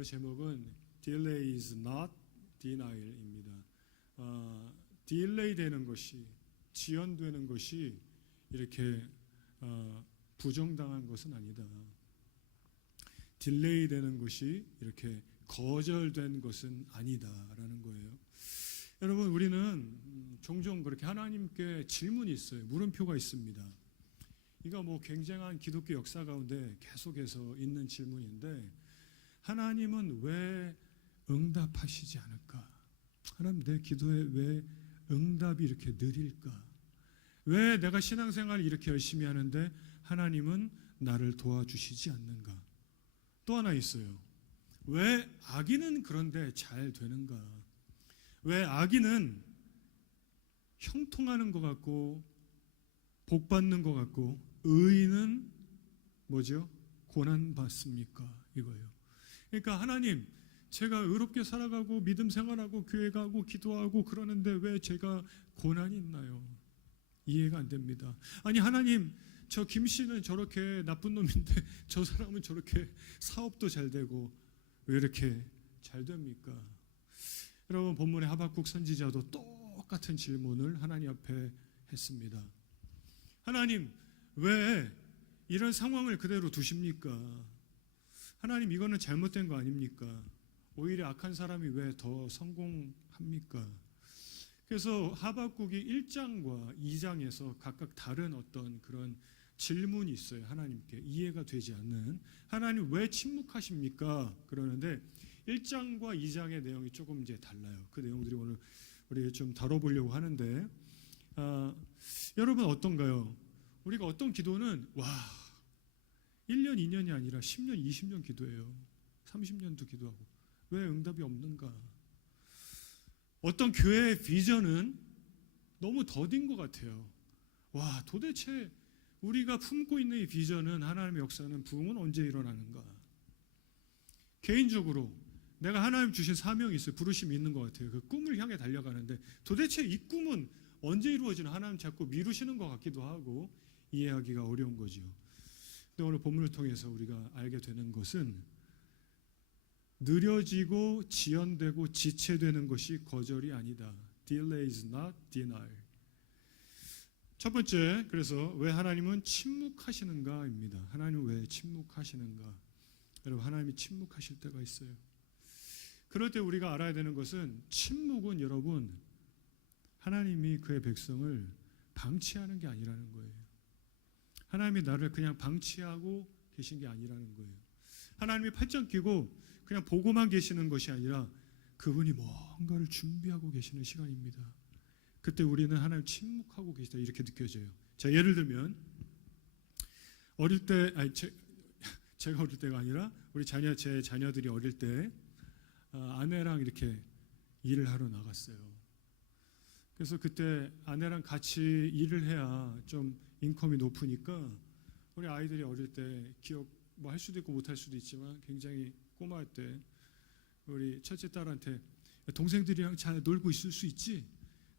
오늘 제목은 Delay is not denial입니다. 딜레이 되는 것이, 지연되는 것이 이렇게 부정당한 것은 아니다. 딜레이 되는 것이 이렇게 거절된 것은 아니다라는 거예요. 여러분, 우리는 종종 그렇게 하나님께 질문이 있어요. 물음표가 있습니다. 이거 뭐 굉장한 기독교 역사 가운데 계속해서 있는 질문인데, 하나님은 왜 응답하시지 않을까? 하나님, 내 기도에 왜 응답이 이렇게 느릴까? 왜 내가 신앙생활을 이렇게 열심히 하는데 하나님은 나를 도와주시지 않는가? 또 하나 있어요. 왜 악인은 그런데 잘 되는가? 왜 악인은 형통하는 것 같고 복 받는 것 같고 의인은 뭐죠? 고난 받습니까? 이거예요. 그러니까 하나님, 제가 의롭게 살아가고 믿음 생활하고 교회 가고 기도하고 그러는데 왜 제가 고난이 있나요? 이해가 안 됩니다. 아니 하나님, 저 김 씨는 저렇게 나쁜 놈인데 저 사람은 저렇게 사업도 잘 되고 왜 이렇게 잘 됩니까? 여러분, 본문의 하박국 선지자도 똑같은 질문을 하나님 앞에 했습니다. 하나님, 왜 이런 상황을 그대로 두십니까? 하나님, 이거는 잘못된 거 아닙니까? 오히려 악한 사람이 왜 더 성공합니까? 그래서 하박국이 1장과 2장에서 각각 다른 어떤 그런 질문이 있어요. 하나님께 이해가 되지 않는, 하나님 왜 침묵하십니까? 그러는데 1장과 2장의 내용이 조금 이제 달라요. 그 내용들이 오늘 우리 좀 다뤄보려고 하는데, 여러분 어떤가요? 우리가 어떤 기도는 1년 2년이 아니라 10년 20년 기도해요. 30년도 기도하고 왜 응답이 없는가? 어떤 교회의 비전은 너무 더딘 것 같아요. 도대체 우리가 품고 있는 이 비전은, 하나님의 역사는, 부흥은 언제 일어나는가? 개인적으로 내가 하나님 주신 사명이 있어요. 부르심이 있는 것 같아요. 그 꿈을 향해 달려가는데 도대체 이 꿈은 언제 이루어지나 하나님 자꾸 미루시는 것 같기도 하고 이해하기가 어려운 거죠. 근데 오늘 본문을 통해서 우리가 알게 되는 것은 느려지고 지연되고 지체되는 것이 거절이 아니다. Delay is not denial. 첫 번째, 그래서 왜 하나님은 침묵하시는가입니다. 하나님은 왜 침묵하시는가? 여러분, 하나님이 침묵하실 때가 있어요. 그럴 때 우리가 알아야 되는 것은, 침묵은 여러분, 하나님이 그의 백성을 방치하는 게 아니라는 거예요. 하나님이 나를 그냥 방치하고 계신 게 아니라는 거예요. 하나님이 팔짱 끼고 그냥 보고만 계시는 것이 아니라 그분이 뭔가를 준비하고 계시는 시간입니다. 그때 우리는 하나님 침묵하고 계시다 이렇게 느껴져요. 자, 예를 들면 어릴 때, 제가 어릴 때가 아니라 제 자녀들이 어릴 때 아내랑 이렇게 일을 하러 나갔어요. 그래서 그때 아내랑 같이 일을 해야 좀 인컴이 높으니까 우리 아이들이 어릴 때 기억 뭐 할 수도 있고 못 할 수도 있지만 굉장히 꼬마할 때 우리 첫째 딸한테, 동생들이랑 잘 놀고 있을 수 있지?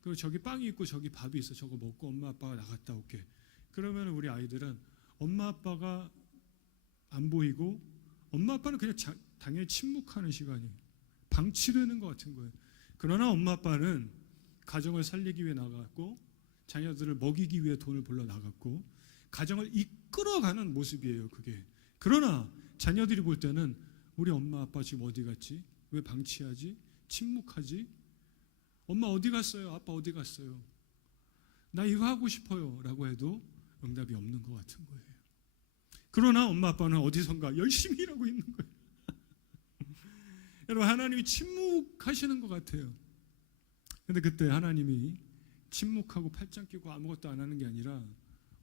그리고 저기 빵이 있고 저기 밥이 있어. 저거 먹고 엄마 아빠가 나갔다 올게. 그러면 우리 아이들은 엄마 아빠가 안 보이고 엄마 아빠는 그냥 당연히 침묵하는 시간이 방치되는 것 같은 거예요. 그러나 엄마 아빠는 가정을 살리기 위해 나갔고 자녀들을 먹이기 위해 돈을 벌러 나갔고 가정을 이끌어가는 모습이에요, 그게. 그러나 자녀들이 볼 때는 우리 엄마 아빠 지금 어디 갔지? 왜 방치하지? 침묵하지? 엄마 어디 갔어요? 아빠 어디 갔어요? 나 이거 하고 싶어요 라고 해도 응답이 없는 것 같은 거예요. 그러나 엄마 아빠는 어디선가 열심히 일하고 있는 거예요. 여러분, 하나님이 침묵하시는 것 같아요. 근데 그때 하나님이 침묵하고 팔짱 끼고 아무것도 안 하는 게 아니라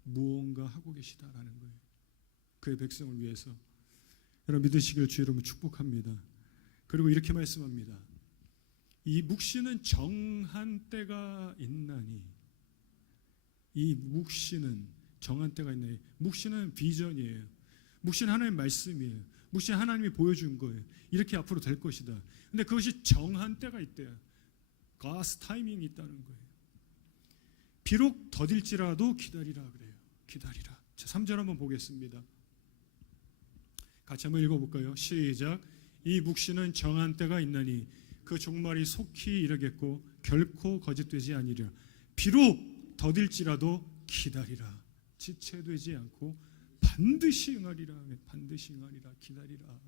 무언가 하고 계시다라는 거예요. 그의 백성을 위해서. 여러분, 믿으시길 주 이름으로 축복합니다. 그리고 이렇게 말씀합니다. 이 묵시는 정한 때가 있나니. 이 묵시는 정한 때가 있나니. 묵시는 비전이에요. 묵시는 하나님의 말씀이에요. 묵시는 하나님이 보여준 거예요. 이렇게 앞으로 될 것이다. 근데 그것이 정한 때가 있대요. God's 타이밍이 있다는 거예요. 비록 더딜지라도 기다리라 그래요. 기다리라. 자, 3절 한번 보겠습니다. 같이 한번 읽어볼까요? 시작. 이 묵시는 정한 때가 있나니 그 종말이 속히 이르겠고 결코 거짓되지 아니리라. 비록 더딜지라도 기다리라. 지체되지 않고 반드시 응하리라. 반드시 응하리라. 기다리라.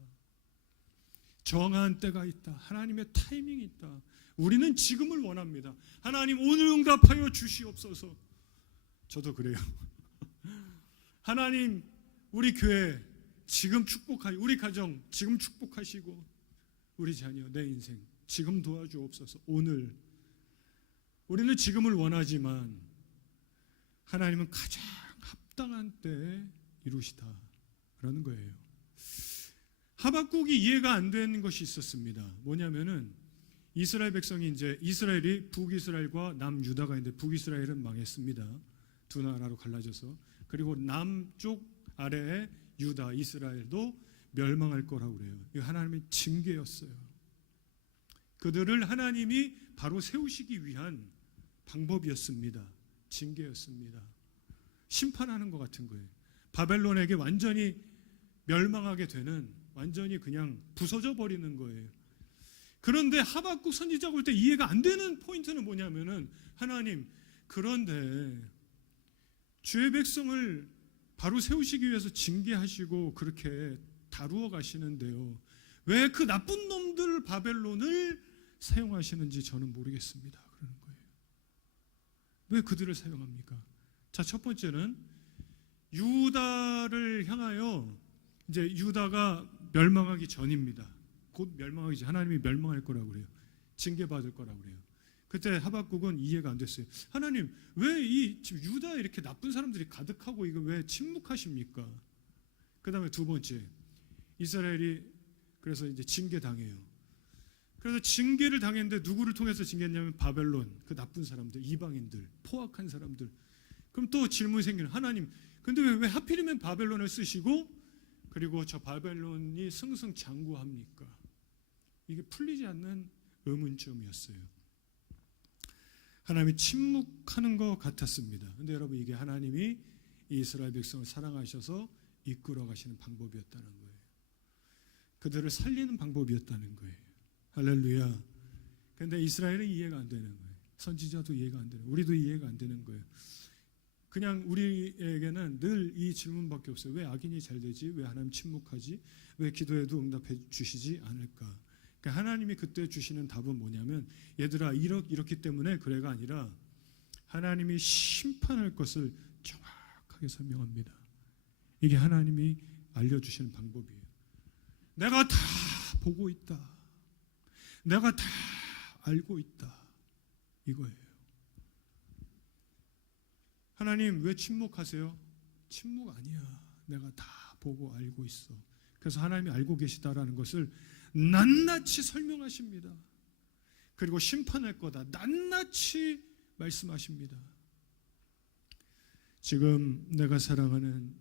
정한 때가 있다. 하나님의 타이밍이 있다. 우리는 지금을 원합니다. 하나님 오늘 응답하여 주시옵소서. 저도 그래요. 하나님 우리 교회 지금 축복하시, 우리 가정 지금 축복하시고 우리 자녀 내 인생 지금 도와주옵소서. 오늘 우리는 지금을 원하지만 하나님은 가장 합당한 때에 이루시다라는 거예요. 하박국이 이해가 안 되는 것이 있었습니다. 뭐냐면은 이스라엘 백성이 이제 이스라엘이 북이스라엘과 남유다가 있는데 북이스라엘은 망했습니다. 두 나라로 갈라져서. 그리고 남쪽 아래에 유다, 이스라엘도 멸망할 거라고 그래요. 이거 하나님의 징계였어요. 그들을 하나님이 바로 세우시기 위한 방법이었습니다. 징계였습니다. 심판하는 것 같은 거예요. 바벨론에게 완전히 멸망하게 되는, 완전히 그냥 부서져 버리는 거예요. 그런데 하박국 선지자가 볼 때 이해가 안 되는 포인트는 뭐냐면은 하나님, 그런데 주의 백성을 바로 세우시기 위해서 징계하시고 그렇게 다루어 가시는데요, 왜 그 나쁜 놈들 바벨론을 사용하시는지 저는 모르겠습니다. 그러는 거예요. 왜 그들을 사용합니까? 자, 첫 번째는 유다를 향하여, 이제 유다가 멸망하기 전입니다. 곧 멸망하기 전, 하나님이 멸망할 거라고 그래요. 징계받을 거라고 그래요. 그때 하박국은 이해가 안 됐어요. 하나님, 왜 이 지금 유다에 이렇게 나쁜 사람들이 가득하고 이거 왜 침묵하십니까? 그 다음에 두 번째, 이스라엘이 그래서 이제 징계당해요. 그래서 징계를 당했는데 누구를 통해서 징계했냐면 바벨론, 그 나쁜 사람들, 이방인들, 포악한 사람들. 그럼 또 질문이 생기는, 하나님, 근데 왜 하필이면 바벨론을 쓰시고 그리고 저 바벨론이 승승장구합니까? 이게 풀리지 않는 의문점이었어요. 하나님이 침묵하는 것 같았습니다. 그런데 여러분, 이게 하나님이 이스라엘 백성을 사랑하셔서 이끌어 가시는 방법이었다는 거예요. 그들을 살리는 방법이었다는 거예요. 할렐루야. 그런데 이스라엘은 이해가 안 되는 거예요. 선지자도 이해가 안 되는 거예요. 우리도 이해가 안 되는 거예요. 그냥 우리에게는 늘 이 질문밖에 없어요. 왜 악인이 잘 되지? 왜 하나님 침묵하지? 왜 기도해도 응답해 주시지 않을까? 그러니까 하나님이 그때 주시는 답은 뭐냐면, 얘들아, 이렇기 때문에 그래가 아니라 하나님이 심판할 것을 정확하게 설명합니다. 이게 하나님이 알려주시는 방법이에요. 내가 다 보고 있다. 내가 다 알고 있다. 이거예요. 하나님 왜 침묵하세요? 침묵 아니야. 내가 다 보고 알고 있어. 그래서 하나님이 알고 계시다라는 것을 낱낱이 설명하십니다. 그리고 심판할 거다, 낱낱이 말씀하십니다. 지금 내가 사랑하는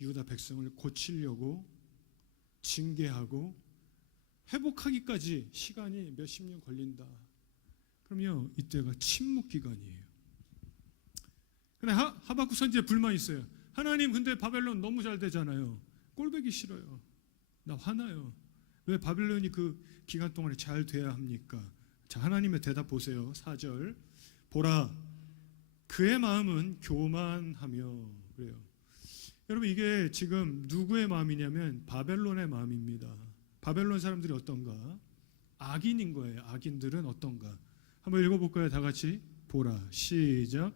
유다 백성을 고치려고 징계하고 회복하기까지 시간이 몇십 년 걸린다. 그러면 이때가 침묵 기간이에요. 근데 하박국 선지자에 불만이 있어요. 하나님, 근데 바벨론 너무 잘 되잖아요. 꼴보기 싫어요. 나 화나요. 왜 바벨론이 그 기간 동안에 잘 돼야 합니까? 자, 하나님의 대답 보세요. 4절. 보라, 그의 마음은 교만하며. 그래요. 여러분, 이게 지금 누구의 마음이냐면 바벨론의 마음입니다. 바벨론 사람들이 어떤가? 악인인 거예요. 악인들은 어떤가? 한번 읽어볼까요? 다 같이. 보라, 시작.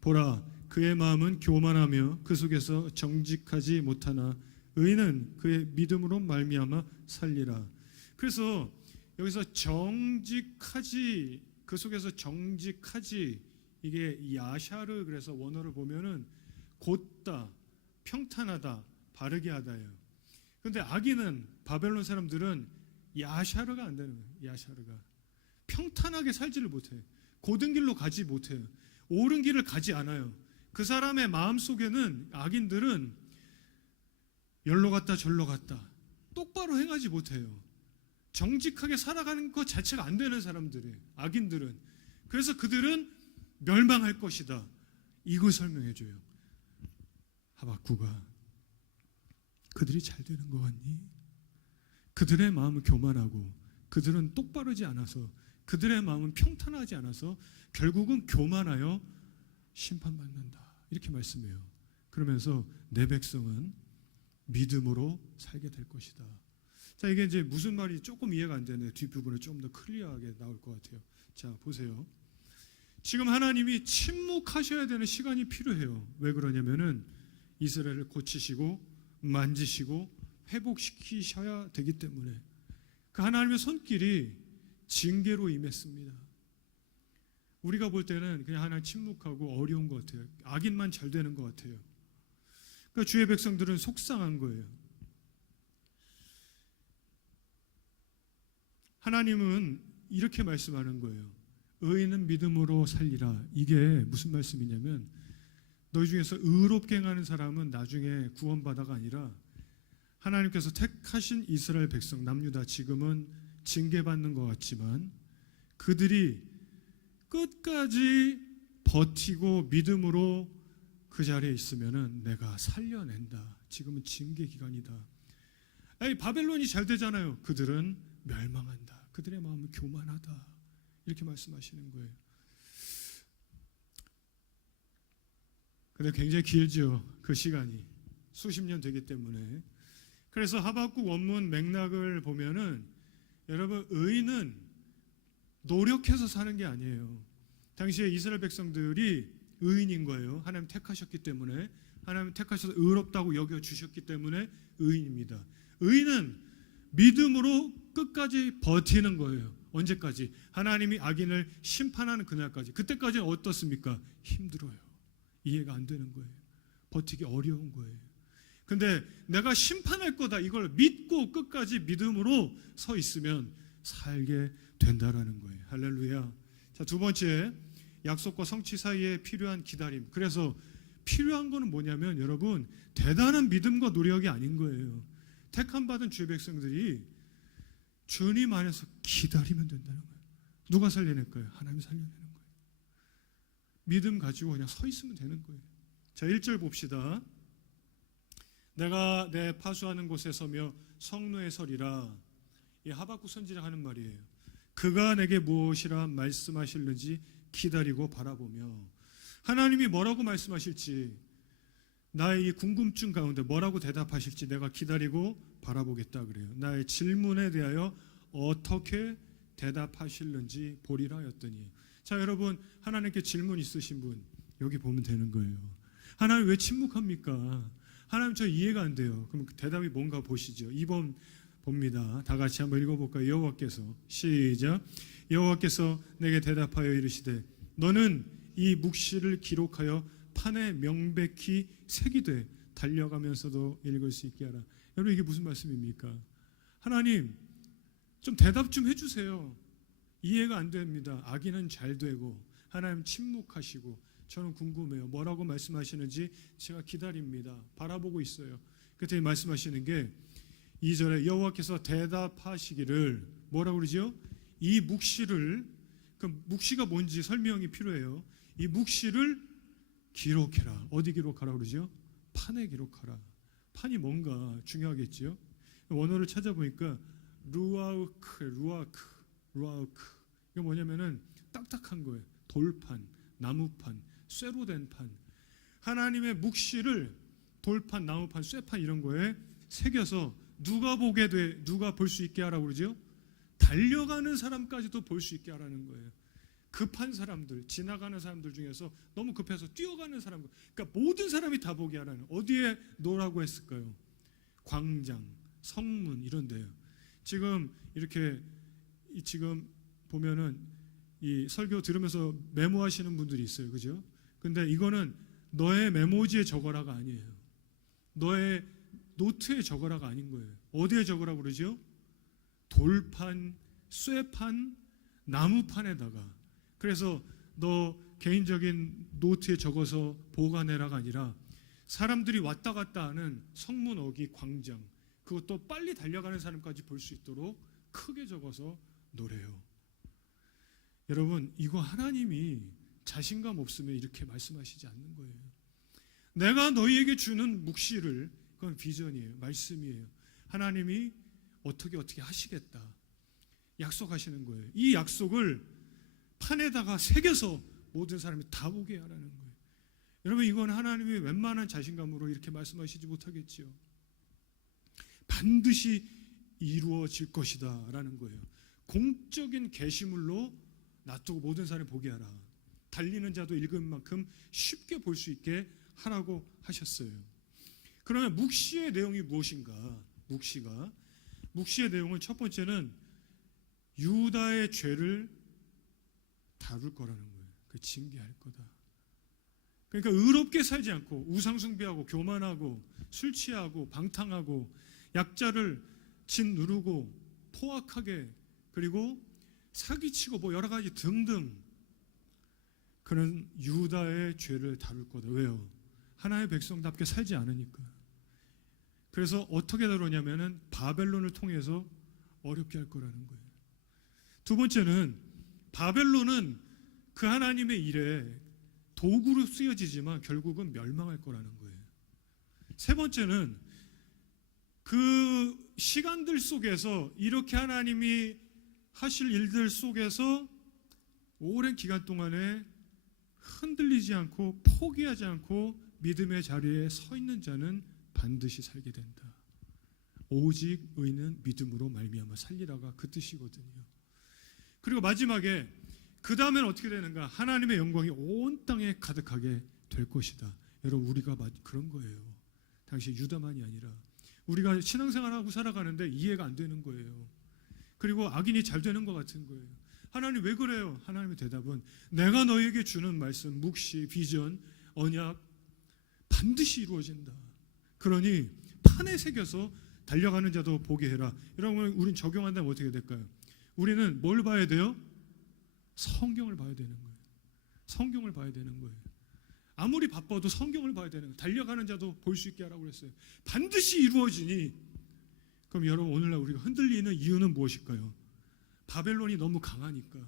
보라, 그의 마음은 교만하며 그 속에서 정직하지 못하나 의인은 그의 믿음으로 말미암아 살리라. 그래서 여기서 정직하지, 그 속에서 정직하지, 이게 야샤르, 그래서 원어를 보면은 곧다, 평탄하다, 바르게 하다예요. 그런데 악인은, 바벨론 사람들은 야샤르가 안 되는 거예요. 야샤르가 평탄하게 살지를 못해요. 고든 길로 가지 못해요. 옳은 길을 가지 않아요. 그 사람의 마음 속에는, 악인들은 열로 갔다 절로 갔다 똑바로 행하지 못해요. 정직하게 살아가는 것 자체가 안 되는 사람들이에요, 악인들은. 그래서 그들은 멸망할 것이다. 이걸 설명해 줘요. 하박국아, 그들이 잘 되는 것 같니? 그들의 마음은 교만하고 그들은 똑바르지 않아서 그들의 마음은 평탄하지 않아서 결국은 교만하여 심판받는다. 이렇게 말씀해요. 그러면서 내 백성은 믿음으로 살게 될 것이다. 자, 이게 이제 무슨 말이 조금 이해가 안 되네. 뒷부분을 좀 더 클리어하게 나올 것 같아요. 자, 보세요. 지금 하나님이 침묵하셔야 되는 시간이 필요해요. 왜 그러냐면은 이스라엘을 고치시고 만지시고 회복시키셔야 되기 때문에 그 하나님의 손길이 징계로 임했습니다. 우리가 볼 때는 그냥 하나님 침묵하고 어려운 것 같아요. 악인만 잘 되는 것 같아요. 그러니까 주의 백성들은 속상한 거예요. 하나님은 이렇게 말씀하는 거예요. 의인은 믿음으로 살리라. 이게 무슨 말씀이냐면 너희 중에서 의롭게 행하는 사람은 나중에 구원받아가 아니라 하나님께서 택하신 이스라엘 백성 남유다 지금은 징계받는 것 같지만 그들이 끝까지 버티고 믿음으로 그 자리에 있으면은 내가 살려낸다. 지금은 징계 기간이다. 아니, 바벨론이 잘 되잖아요. 그들은 멸망한다. 그들의 마음은 교만하다. 이렇게 말씀하시는 거예요. 근데 굉장히 길죠. 그 시간이 수십 년 되기 때문에. 그래서 하박국 원문 맥락을 보면은 여러분 의인은 노력해서 사는 게 아니에요. 당시에 이스라엘 백성들이 의인인 거예요. 하나님 택하셨기 때문에 하나님 택하셔서 의롭다고 여겨주셨기 때문에 의인입니다. 의인은 믿음으로 끝까지 버티는 거예요. 언제까지? 하나님이 악인을 심판하는 그날까지. 그때까지는 어떻습니까? 힘들어요. 이해가 안 되는 거예요. 버티기 어려운 거예요. 근데 내가 심판할 거다 이걸 믿고 끝까지 믿음으로 서 있으면 살게 된다라는 거예요. 할렐루야. 자, 두 번째, 약속과 성취 사이에 필요한 기다림. 그래서 필요한 거는 뭐냐면 여러분 대단한 믿음과 노력이 아닌 거예요. 택함 받은 주의 백성들이 주님 안에서 기다리면 된다는 거예요. 누가 살려낼 거예요? 하나님이 살려내는 거예요. 믿음 가지고 그냥 서 있으면 되는 거예요. 자, 1절 봅시다. 내가 내 파수하는 곳에 서며 성노에 서리라. 이 하박국 선지자가 하는 말이에요. 그가 내게 무엇이라 말씀하실는지 기다리고 바라보며 하나님이 뭐라고 말씀하실지 나의 이 궁금증 가운데 뭐라고 대답하실지 내가 기다리고 바라보겠다 그래요. 나의 질문에 대하여 어떻게 대답하실는지 보리라 하였더니. 자, 여러분 하나님께 질문 있으신 분 여기 보면 되는 거예요. 하나님 왜 침묵합니까? 하나님 저 이해가 안 돼요. 그럼 대답이 뭔가 보시죠. 2번 봅니다. 다 같이 한번 읽어볼까요? 여호와께서 시작. 여호와께서 내게 대답하여 이르시되 너는 이 묵시를 기록하여 판에 명백히 새기되 달려가면서도 읽을 수 있게 하라. 여러분 이게 무슨 말씀입니까? 하나님 좀 대답 좀 해주세요. 이해가 안 됩니다. 악인은 잘 되고 하나님 침묵하시고 저는 궁금해요. 뭐라고 말씀하시는지 제가 기다립니다. 바라보고 있어요. 그때 말씀하시는 게 2절에 여호와께서 대답하시기를 뭐라고 그러죠? 이 묵시를, 그 묵시가 뭔지 설명이 필요해요. 이 묵시를 기록해라. 어디 기록하라 그러죠? 판에 기록하라. 판이 뭔가 중요하겠죠. 원어를 찾아보니까 루아우크. 이거 뭐냐면은 딱딱한 거예요. 돌판, 나무판, 쇠로 된 판. 하나님의 묵시를 돌판, 나무판, 쇠판 이런 거에 새겨서 누가 보게 돼, 누가 볼 수 있게 하라고 그러죠? 달려가는 사람까지도 볼 수 있게 하라는 거예요. 급한 사람들, 지나가는 사람들 중에서 너무 급해서 뛰어가는 사람들, 그러니까 모든 사람이 다 보게 하라는. 어디에 놓으라고 했을까요? 광장, 성문 이런 데요. 지금 이렇게 지금 보면은 이 설교 들으면서 메모하시는 분들이 있어요. 그죠? 근데 이거는 너의 메모지에 적어라가 아니에요. 너의 노트에 적어라가 아닌 거예요. 어디에 적으라고 그러죠? 돌판, 쇠판, 나무판에다가. 그래서 너 개인적인 노트에 적어서 보관해라가 아니라 사람들이 왔다 갔다 하는 성문 어기 광장, 그것도 빨리 달려가는 사람까지 볼 수 있도록 크게 적어서 놓으래요. 여러분 이거 하나님이 자신감 없으면 이렇게 말씀하시지 않는 거예요. 내가 너희에게 주는 묵시를, 그건 비전이에요. 말씀이에요. 하나님이 어떻게 하시겠다 약속하시는 거예요. 이 약속을 판에다가 새겨서 모든 사람이 다 보게 하라는 거예요. 여러분, 이건 하나님이 웬만한 자신감으로 이렇게 말씀하시지 못하겠지요. 반드시 이루어질 것이다 라는 거예요. 공적인 계시물로 놔두고 모든 사람이 보게 하라. 달리는 자도 읽은 만큼 쉽게 볼 수 있게 하라고 하셨어요. 그러면 묵시의 내용이 무엇인가? 묵시의 내용은 첫 번째는 유다의 죄를 다룰 거라는 거예요. 그 징계할 거다. 그러니까 의롭게 살지 않고 우상숭배하고 교만하고 술 취하고 방탕하고 약자를 짓누르고 포악하게 그리고 사기치고 뭐 여러 가지 등등 그런 유다의 죄를 다룰 거다. 왜요? 하나의 백성답게 살지 않으니까. 그래서 어떻게 다루냐면은 바벨론을 통해서 어렵게 할 거라는 거예요. 두 번째는 바벨론은 그 하나님의 일에 도구로 쓰여지지만 결국은 멸망할 거라는 거예요. 세 번째는 그 시간들 속에서 이렇게 하나님이 하실 일들 속에서 오랜 기간 동안에 흔들리지 않고 포기하지 않고 믿음의 자리에 서 있는 자는 반드시 살게 된다. 오직 의는 믿음으로 말미암아 살리라가 그 뜻이거든요. 그리고 마지막에 그 다음엔 어떻게 되는가? 하나님의 영광이 온 땅에 가득하게 될 것이다. 여러분, 우리가 그런 거예요. 당시 유다만이 아니라 우리가 신앙생활하고 살아가는데 이해가 안 되는 거예요. 그리고 악인이 잘 되는 것 같은 거예요. 하나님 왜 그래요? 하나님의 대답은 내가 너에게 주는 말씀, 묵시, 비전, 언약 반드시 이루어진다. 그러니 판에 새겨서 달려가는 자도 보게 해라. 여러분, 우린 적용한다면 어떻게 될까요? 우리는 뭘 봐야 돼요? 성경을 봐야 되는 거예요. 성경을 봐야 되는 거예요. 아무리 바빠도 성경을 봐야 되는 거예요. 달려가는 자도 볼 수 있게 하라고 그랬어요. 반드시 이루어지니. 그럼 여러분, 오늘날 우리가 흔들리는 이유는 무엇일까요? 바벨론이 너무 강하니까.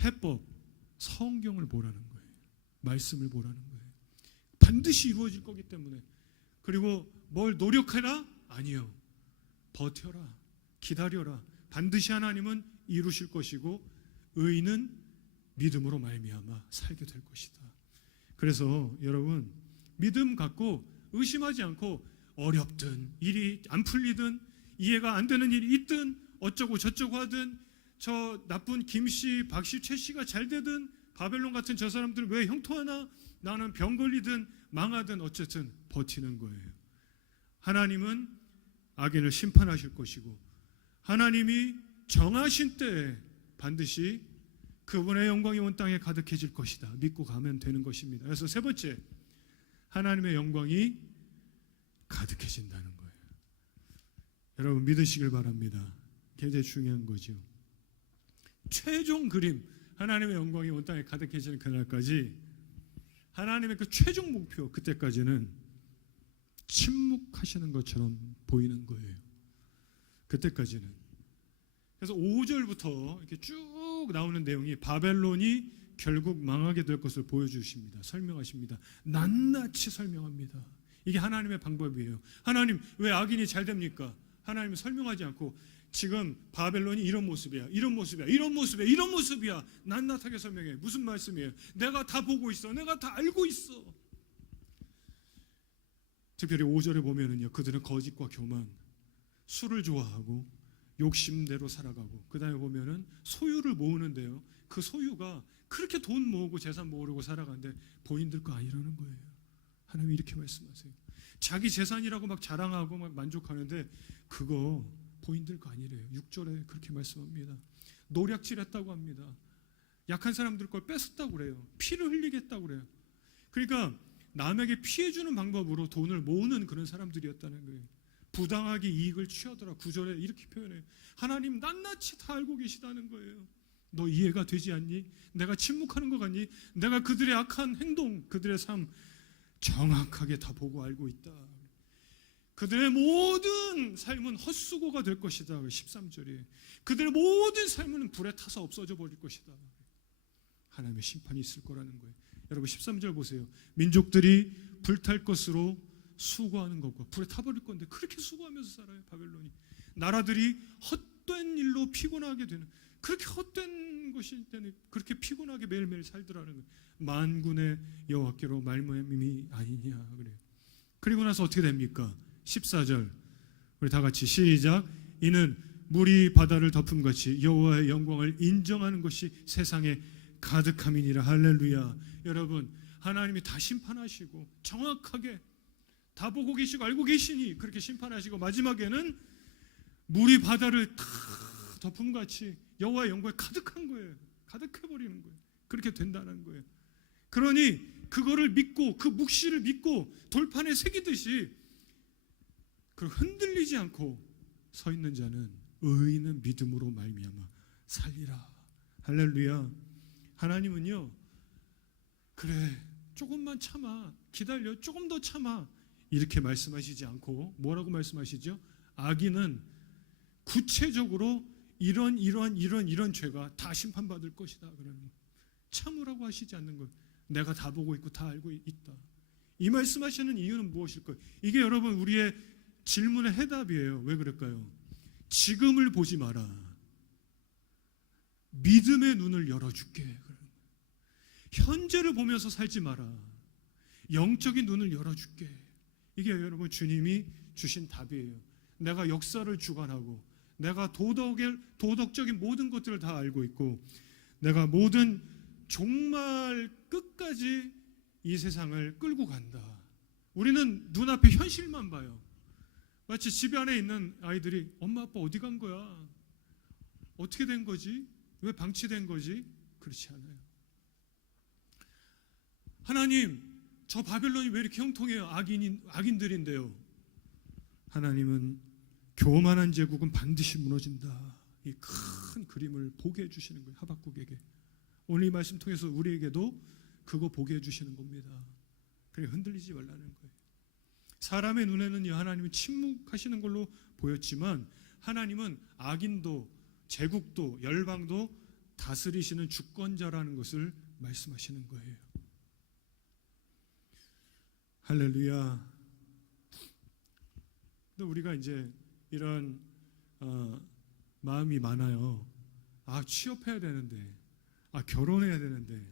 해법, 성경을 보라는 거예요. 말씀을 보라는 거예요. 반드시 이루어질 거기 때문에. 그리고 뭘 노력해라? 아니요. 버텨라. 기다려라. 반드시 하나님은 이루실 것이고 의인은 믿음으로 말미암아 살게 될 것이다. 그래서 여러분, 믿음 갖고 의심하지 않고 어렵든 일이 안 풀리든 이해가 안 되는 일이 있든 어쩌고 저쩌고 하든 저 나쁜 김씨, 박씨, 최씨가 잘 되든 바벨론 같은 저 사람들 왜 형통하나? 나는 병 걸리든 망하든 어쨌든 버티는 거예요. 하나님은 악인을 심판하실 것이고 하나님이 정하신 때에 반드시 그분의 영광이 온 땅에 가득해질 것이다. 믿고 가면 되는 것입니다. 그래서 세 번째, 하나님의 영광이 가득해진다는 거예요. 여러분, 믿으시길 바랍니다. 굉장히 중요한 거죠. 최종 그림, 하나님의 영광이 온 땅에 가득해지는 그날까지 하나님의 그 최종 목표, 그때까지는 침묵하시는 것처럼 보이는 거예요. 그때까지는. 그래서 5절부터 이렇게 쭉 나오는 내용이 바벨론이 결국 망하게 될 것을 보여주십니다. 설명하십니다. 낱낱이 설명합니다. 이게 하나님의 방법이에요. 하나님, 왜 악인이 잘 됩니까? 하나님은 설명하지 않고 지금 바벨론이 이런 모습이야, 이런 모습이야, 이런 모습이야, 이런 모습이야. 낱낱하게 설명해. 무슨 말씀이에요? 내가 다 보고 있어. 내가 다 알고 있어. 특별히 5절에 보면은요, 그들은 거짓과 교만, 술을 좋아하고 욕심대로 살아가고, 그 다음에 보면은 소유를 모으는데요, 그 소유가 그렇게 돈 모으고 재산 모으려고 살아가는데 본인들 거 아니라는 거예요. 하나님이 이렇게 말씀하세요. 자기 재산이라고 막 자랑하고 막 만족하는데 그거 본인들 거 아니래요. 6절에 그렇게 말씀합니다. 노략질했다고 합니다. 약한 사람들 걸 뺏었다고 그래요. 피를 흘리겠다고 그래요. 그러니까 남에게 피해주는 방법으로 돈을 모으는 그런 사람들이었다는 거예요. 부당하게 이익을 취하더라. 9절에 이렇게 표현해요. 하나님 낱낱이 다 알고 계시다는 거예요. 너 이해가 되지 않니? 내가 침묵하는 것 같니? 내가 그들의 악한 행동, 그들의 삶 정확하게 다 보고 알고 있다. 그들의 모든 삶은 헛수고가 될 것이다. 13절에 그들의 모든 삶은 불에 타서 없어져 버릴 것이다. 하나님의 심판이 있을 거라는 거예요. 여러분 13절 보세요. 민족들이 불탈 것으로 수고하는 것과 불에 타버릴 건데 그렇게 수고하면서 살아요. 바벨론이 나라들이 헛된 일로 피곤하게 되는, 그렇게 헛된 것일 때는 그렇게 피곤하게 매일매일 살더라는 거예요. 만군의 여호와께로 말미암음이 아니냐 그래요. 그리고 나서 어떻게 됩니까? 14절 우리 다 같이 시작. 이는 물이 바다를 덮음 같이 여호와의 영광을 인정하는 것이 세상에 가득함이니라. 할렐루야. 여러분, 하나님이 다 심판하시고 정확하게 다 보고 계시고 알고 계시니 그렇게 심판하시고 마지막에는 물이 바다를 다 덮음 같이 여호와의 영광이 가득한 거예요. 가득해버리는 거예요. 그렇게 된다는 거예요. 그러니 그거를 믿고 그 묵시를 믿고 돌판에 새기듯이 그 흔들리지 않고 서 있는 자는 의인은 믿음으로 말미암아 살리라. 할렐루야. 하나님은요, 그래 조금만 참아, 기다려, 조금 더 참아, 이렇게 말씀하시지 않고 뭐라고 말씀하시죠? 악인은 구체적으로 이런 죄가 다 심판받을 것이다. 그러는 참으라고 하시지 않는 것. 내가 다 보고 있고 다 알고 있다. 이 말씀하시는 이유는 무엇일까요? 이게 여러분 우리의 질문의 해답이에요. 왜 그럴까요? 지금을 보지 마라. 믿음의 눈을 열어줄게. 현재를 보면서 살지 마라. 영적인 눈을 열어줄게. 이게 여러분 주님이 주신 답이에요. 내가 역사를 주관하고 내가 도덕적인 모든 것들을 다 알고 있고 내가 모든 정말 끝까지 이 세상을 끌고 간다. 우리는 눈앞에 현실만 봐요. 마치 집 안에 있는 아이들이 엄마 아빠 어디 간 거야? 어떻게 된 거지? 왜 방치된 거지? 그렇지 않아요. 하나님, 저 바벨론이 왜 이렇게 형통해요? 악인들인데요. 하나님은 교만한 제국은 반드시 무너진다. 이 큰 그림을 보게 해주시는 거예요. 하박국에게. 오늘 이 말씀 통해서 우리에게도 그거 보게 해주시는 겁니다. 그래 흔들리지 말라는 거예요. 사람의 눈에는 하나님은 침묵하시는 걸로 보였지만 하나님은 악인도 제국도 열방도 다스리시는 주권자라는 것을 말씀하시는 거예요. 할렐루야. 근데 우리가 이제 이런 마음이 많아요. 취업해야 되는데, 결혼해야 되는데,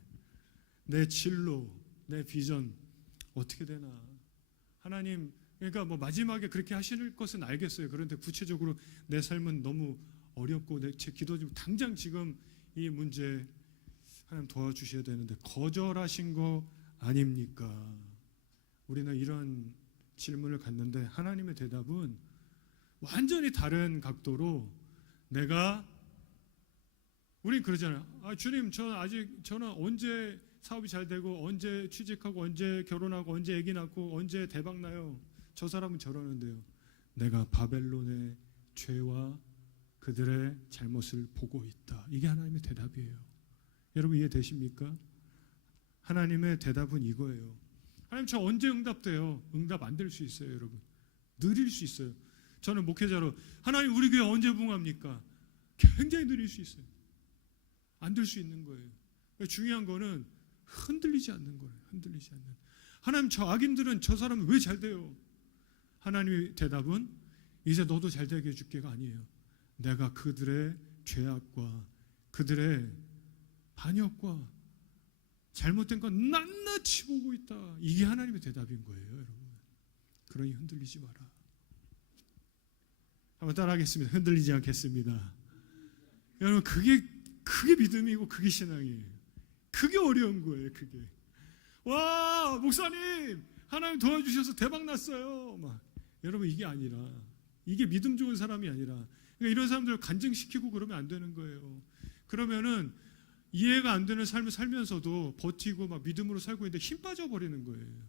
내 진로, 내 비전 어떻게 되나? 하나님, 그러니까 뭐 마지막에 그렇게 하실 것은 알겠어요. 그런데 구체적으로 내 삶은 너무 어렵고 제 기도 좀 당장 지금 이 문제 하나님 도와주셔야 되는데 거절하신 거 아닙니까? 우리는 이런 질문을 갖는데 하나님의 대답은 완전히 다른 각도로 우린 그러잖아요. 주님, 저는 언제 사업이 잘 되고 언제 취직하고 언제 결혼하고 언제 아기 낳고 언제 대박 나요? 저 사람은 저러는데요. 내가 바벨론의 죄와 그들의 잘못을 보고 있다. 이게 하나님의 대답이에요. 여러분 이해되십니까? 하나님의 대답은 이거예요. 하나님, 저 언제 응답돼요? 응답 안 될 수 있어요, 여러분. 느릴 수 있어요. 저는 목회자로 하나님 우리 교회 언제 부흥합니까? 굉장히 느릴 수 있어요. 안 될 수 있는 거예요. 중요한 거는 흔들리지 않는 거예요. 흔들리지 않는. 하나님, 저 악인들은 저 사람은 왜 잘 돼요? 하나님의 대답은 이제 너도 잘 되게 해줄게가 아니에요. 내가 그들의 죄악과 그들의 반역과 잘못된 건 낱낱이 보고 있다. 이게 하나님의 대답인 거예요, 여러분. 그러니 흔들리지 마라. 한번 따라하겠습니다. 흔들리지 않겠습니다. 여러분, 그게 믿음이고 그게 신앙이에요. 그게 어려운 거예요. 그게. 와, 목사님, 하나님 도와주셔서 대박 났어요. 여러분, 이게 아니라, 이게 믿음 좋은 사람이 아니라, 그러니까 이런 사람들을 간증시키고 그러면 안 되는 거예요. 그러면은 이해가 안 되는 삶을 살면서도 버티고 막 믿음으로 살고 있는데 힘 빠져버리는 거예요.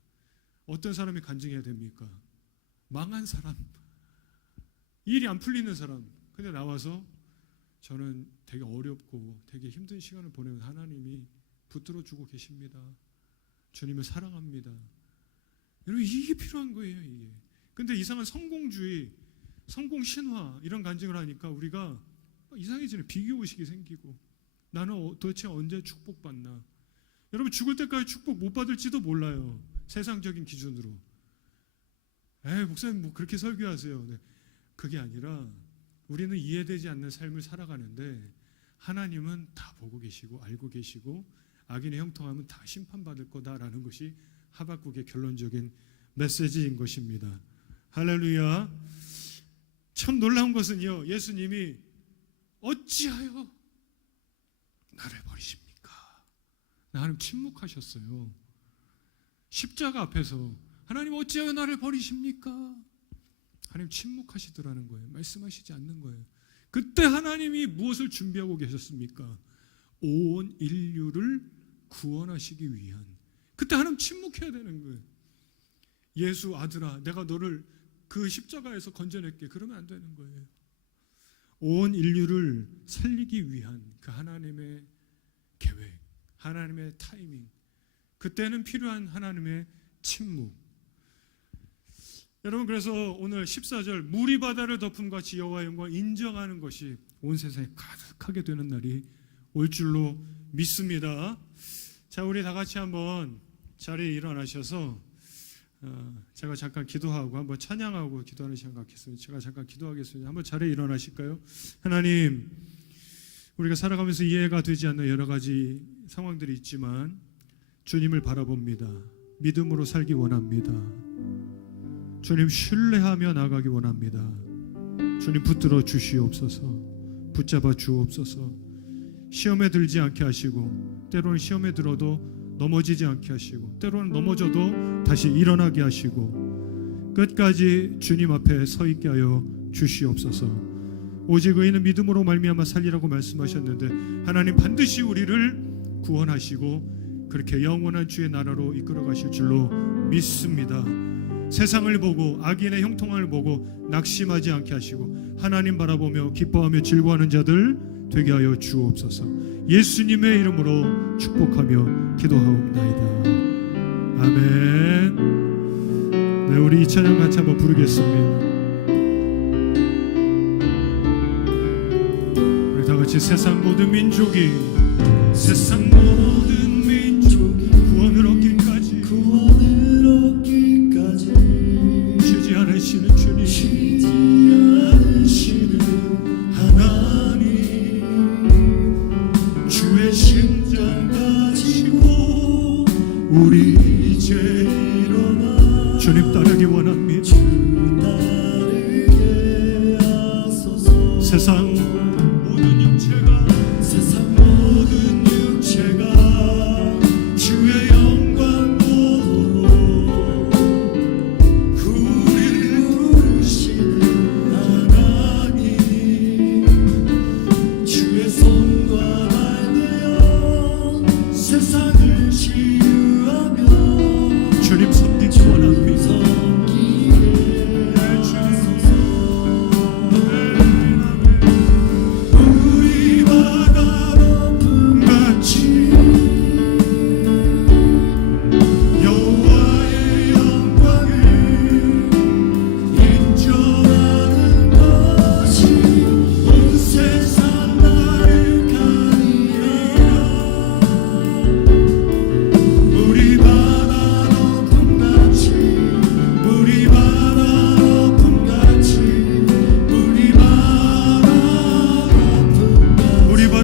어떤 사람이 간증해야 됩니까? 망한 사람, 일이 안 풀리는 사람. 근데 나와서 저는 되게 어렵고 되게 힘든 시간을 보내면 하나님이 붙들어주고 계십니다. 주님을 사랑합니다. 여러분, 이게 필요한 거예요, 이게. 근데 이상한 성공주의, 성공신화 이런 간증을 하니까 우리가 이상해지는 비교의식이 생기고 나는 도대체 언제 축복받나? 여러분, 죽을 때까지 축복 못 받을지도 몰라요. 세상적인 기준으로. 에이, 목사님 뭐 그렇게 설교하세요. 네. 그게 아니라 우리는 이해되지 않는 삶을 살아가는데 하나님은 다 보고 계시고 알고 계시고 악인의 형통하면 다 심판받을 거다라는 것이 하박국의 결론적인 메시지인 것입니다. 할렐루야. 참 놀라운 것은요, 예수님이 어찌하여 나를 버리십니까? 하나님 침묵하셨어요. 십자가 앞에서 하나님 어찌하여 나를 버리십니까? 하나님 침묵하시더라는 거예요. 말씀하시지 않는 거예요. 그때 하나님이 무엇을 준비하고 계셨습니까? 온 인류를 구원하시기 위한. 그때 하나님 침묵해야 되는 거예요. 예수 아들아, 내가 너를 그 십자가에서 건져낼게. 그러면 안 되는 거예요. 온 인류를 살리기 위한 그 하나님의 계획, 하나님의 타이밍, 그때는 필요한 하나님의 침묵. 여러분, 그래서 오늘 14절 물이 바다를 덮음 같이 여호와의 영광을 인정하는 것이 온 세상에 가득하게 되는 날이 올 줄로 믿습니다. 자, 우리 다 같이 한번 자리에 일어나셔서 제가 잠깐 기도하고 한번 찬양하고 기도하는 시간 갖겠습니다. 제가 잠깐 기도하겠습니다. 한번 자리에 일어나실까요? 하나님, 우리가 살아가면서 이해가 되지 않는 여러 가지 상황들이 있지만 주님을 바라봅니다. 믿음으로 살기 원합니다. 주님 신뢰하며 나가기 원합니다. 주님 붙들어 주시옵소서. 붙잡아 주옵소서. 시험에 들지 않게 하시고 때로는 시험에 들어도 넘어지지 않게 하시고 때로는 넘어져도 다시 일어나게 하시고 끝까지 주님 앞에 서 있게 하여 주시옵소서. 오직 의인은 믿음으로 말미암아 살리라고 말씀하셨는데 하나님 반드시 우리를 구원하시고 그렇게 영원한 주의 나라로 이끌어 가실 줄로 믿습니다. 세상을 보고 악인의 형통함을 보고 낙심하지 않게 하시고 하나님 바라보며 기뻐하며 즐거워하는 자들 되게 하여 주옵소서. 예수님의 이름으로 축복하며 기도하옵나이다. 아멘. 네, 우리 이 찬양 같이 한번 부르겠습니다. 우리 다 같이 세상 모든 민족이 구원을 얻기까지 쉬지 않으시는 주님, 쉬지 않으시는 하나님, 주의 심장 가지고 우리 이제 일어나 주님 따르기 원합니다. 주 따르게 하소서. 세상 모든 영체가